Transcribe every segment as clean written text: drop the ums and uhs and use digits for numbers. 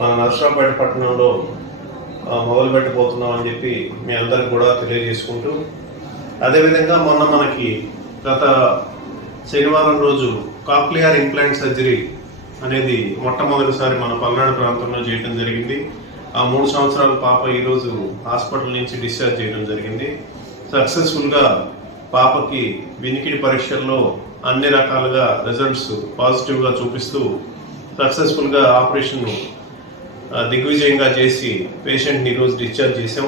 మన నర్సరావుపేట పట్టణంలో మొదలు పెట్టబోతున్నాం అని చెప్పి మీ అందరికి కూడా తెలియజేసుకుంటూ, అదేవిధంగా మొన్న మనకి గత శనివారం రోజు కాక్లియర్ ఇంప్లాంట్ సర్జరీ అనేది మొట్టమొదటిసారి మన పల్నాడు ప్రాంతంలో చేయడం జరిగింది. ఆ 3 సంవత్సరాల పాప ఈరోజు హాస్పిటల్ నుంచి డిశ్చార్జ్ చేయడం జరిగింది. సక్సెస్ఫుల్గా పాపకి వినికిడి పరీక్షల్లో అన్ని రకాలుగా రిజల్ట్స్ పాజిటివ్గా చూపిస్తూ సక్సెస్ఫుల్గా ఆపరేషన్ దిగ్విజయంగా చేసి పేషెంట్ని ఈరోజు డిశ్చార్జ్ చేసాం.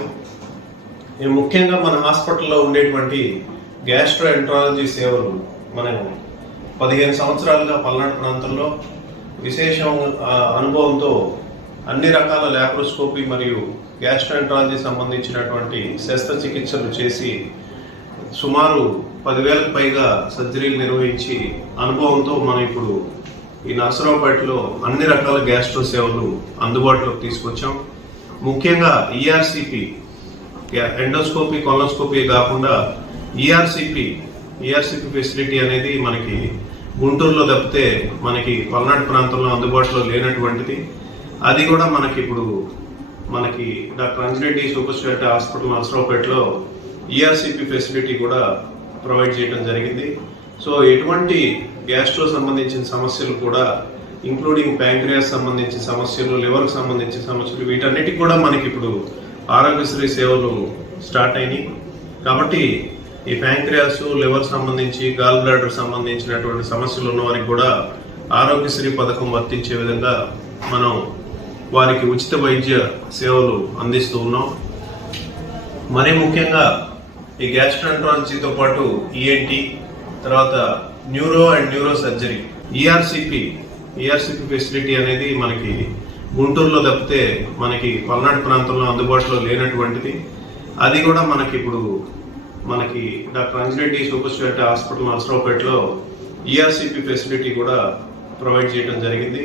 ముఖ్యంగా మన హాస్పిటల్లో ఉండేటువంటి గ్యాస్ట్రోఎంట్రాలజీ సేవలు మనం 15 సంవత్సరాలుగా పల్నాడు ప్రాంతంలో విశేషం అనుభవంతో అన్ని రకాల ల్యాప్రోస్కోపీ మరియు గ్యాస్ట్రోఎంట్రాలజీ సంబంధించినటువంటి శస్త్రచికిత్సలు చేసి సుమారు 10,000కు పైగా సర్జరీలు నిర్వహించి అనుభవంతో మనం ఇప్పుడు ఈ నర్సరావుపేటలో అన్ని రకాల గ్యాస్ట్రో సేవలు అందుబాటులోకి తీసుకొచ్చాం. ముఖ్యంగా ఈఆర్సిపి, ఎండోస్కోపీ, కొలనోస్కోపీ కాకుండా ఈఆర్సిపి ఫెసిలిటీ అనేది మనకి గుంటూరులో తప్పితే మనకి పల్నాడు ప్రాంతంలో అందుబాటులో లేనటువంటిది. అది కూడా ఇప్పుడు మనకి doctor Anji Reddy super speciality hospital నర్సరావుపేటలో ఈఆర్సిపి ఫెసిలిటీ కూడా ప్రొవైడ్ చేయడం జరిగింది. సో ఎటువంటి గ్యాస్ట్రో సంబంధించిన సమస్యలు కూడా, ఇంక్లూడింగ్ ప్యాంక్రియాస్ సంబంధించిన సమస్యలు, లివర్కి సంబంధించిన సమస్యలు, వీటన్నిటికి కూడా మనకి ఇప్పుడు ఆరోగ్యశ్రీ సేవలు స్టార్ట్ అయినాయి. కాబట్టి ఈ ప్యాంక్రియాస్, లివర్ సంబంధించి, గాల్ బ్లాడర్ సంబంధించినటువంటి సమస్యలు ఉన్న వారికి కూడా ఆరోగ్యశ్రీ పథకం వర్తించే విధంగా మనం వారికి ఉచిత వైద్య సేవలు అందిస్తూ ఉన్నాం. మరీ ముఖ్యంగా ఈ గ్యాస్ట్రోఎంట్రాలజీతో పాటు ఈఎన్టీ, తర్వాత neuro and neuro surgery, ERCP facility అనేది మనకి గుంటూరులో తప్పితే మనకి పల్నాడు ప్రాంతంలో అందుబాటులో లేనటువంటిది. అది కూడా మనకి doctor Anji Reddy super speciality hospital నర్సరావుపేటలో ఈఆర్సిపి ఫెసిలిటీ కూడా ప్రొవైడ్ చేయడం జరిగింది.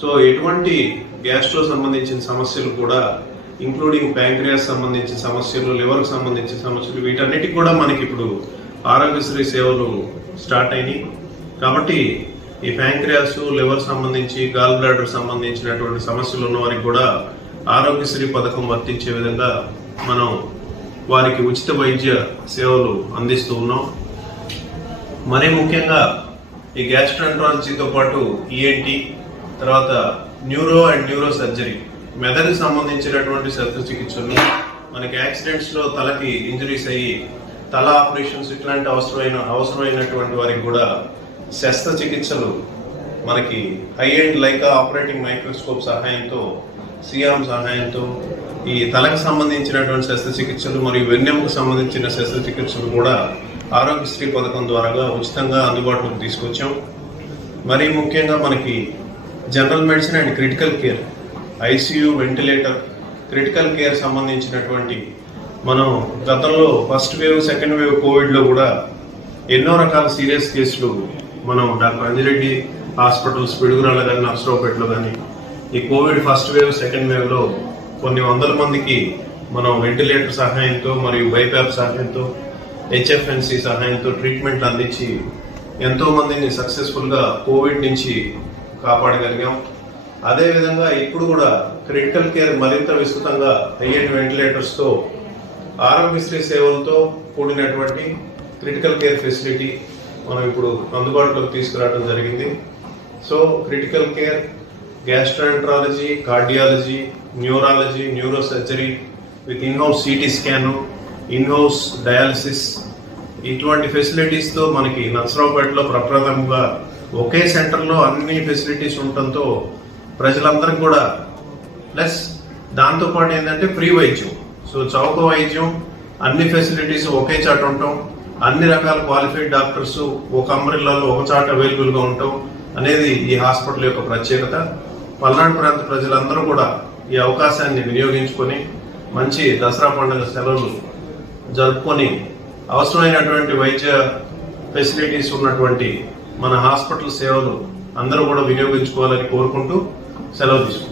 సో ఎటువంటి గ్యాస్ట్రో సంబంధించిన సమస్యలు కూడా, ఇంక్లూడింగ్ ప్యాంక్రియాస్ సంబంధించిన సమస్యలు, లివర్కి సంబంధించిన సమస్యలు, వీటన్నిటికి కూడా మనకి ఇప్పుడు ఆరోగ్యశ్రీ సేవలు స్టార్ట్ అయినాయి. కాబట్టి ఈ ప్యాంక్రియాస్, లివర్ సంబంధించి, గాల్ బ్లాడర్ సంబంధించినటువంటి సమస్యలు ఉన్న వారికి కూడా ఆరోగ్యశ్రీ పథకం వర్తించే విధంగా మనం వారికి ఉచిత వైద్య సేవలు అందిస్తూ ఉన్నాం. మరీ ముఖ్యంగా ఈ గ్యాస్ట్రోఎంట్రాలజీతో పాటు ఈఎన్టీ, తర్వాత న్యూరో అండ్ న్యూరో సర్జరీ, మెదడుకి సంబంధించినటువంటి శస్త్రచికిత్సలు, మనకి యాక్సిడెంట్స్ లో తలకి ఇంజరీస్ అయ్యి తల ఆపరేషన్స్ ఇట్లాంటి అవసరమైనటువంటి వారికి కూడా శస్త్రచికిత్సలు మనకి high end Leica operating microscope సహాయంతో, సియామ్ సహాయంతో ఈ తలకు సంబంధించినటువంటి శస్త్రచికిత్సలు మరియు వెన్నెముకు సంబంధించిన శస్త్రచికిత్సలు కూడా ఆరోగ్యశ్రీ పథకం ద్వారా ఉచితంగా అందుబాటులోకి తీసుకొచ్చాం. మరీ ముఖ్యంగా మనకి general medicine and critical care, ICU, ventilator, critical care సంబంధించినటువంటి మనం గతంలో ఫస్ట్ వేవ్, సెకండ్ వేవ్ కోవిడ్లో కూడా ఎన్నో రకాల సీరియస్ కేసులు మనం డాక్టర్ అంజిరెడ్డి హాస్పిటల్స్ పిడుగురాళ్ళ కానీ నర్సరావుపేటలో కానీ ఈ కోవిడ్ ఫస్ట్ వేవ్, సెకండ్ వేవ్లో కొన్ని వందల మందికి మనం వెంటిలేటర్ సహాయంతో మరియు బైపాప్ సహాయంతో, హెచ్ఎఫ్ఎన్సి సహాయంతో ట్రీట్మెంట్లు అందించి ఎంతో మందిని సక్సెస్ఫుల్గా కోవిడ్ నుంచి కాపాడగలిగాం. అదేవిధంగా ఇప్పుడు కూడా క్రిటికల్ కేర్ మరింత విస్తృతంగా హై-ఎండ్ వెంటిలేటర్స్తో, ఆరోగ్యశ్రీ సేవలతో కూడినటువంటి క్రిటికల్ కేర్ ఫెసిలిటీ మనం ఇప్పుడు అందుబాటులోకి తీసుకురావడం జరిగింది. So critical care, gastroenterology, cardiology, neurology, neuro surgery with in-house CT scan, in-house dialysis, ఇటువంటి ఫెసిలిటీస్తో మనకి నర్సరావుపేటలో ప్రప్రథమంగా ఒకే సెంటర్లో అన్ని ఫెసిలిటీస్ ఉండటంతో ప్రజలందరికీ కూడా, ప్లస్ దాంతోపాటు ఏంటంటే ఫ్రీ వైద్యం, సో చౌక వైద్యం, అన్ని ఫెసిలిటీస్ ఒకే చాట ఉండటం, అన్ని రకాల క్వాలిఫైడ్ డాక్టర్స్ ఒక అంబ్రెల్లాలో ఒక చాట అవైలబుల్గా ఉండటం అనేది ఈ హాస్పిటల్ యొక్క ప్రత్యేకత. పల్నాడు ప్రాంత ప్రజలందరూ కూడా ఈ అవకాశాన్ని వినియోగించుకొని మంచి దసరా పండుగ సెలవులు జరుపుకొని అవసరమైనటువంటి వైద్య ఫెసిలిటీస్ ఉన్నటువంటి మన హాస్పిటల్ సేవలు అందరూ కూడా వినియోగించుకోవాలని కోరుకుంటూ సెలవు తీసుకుంటాం.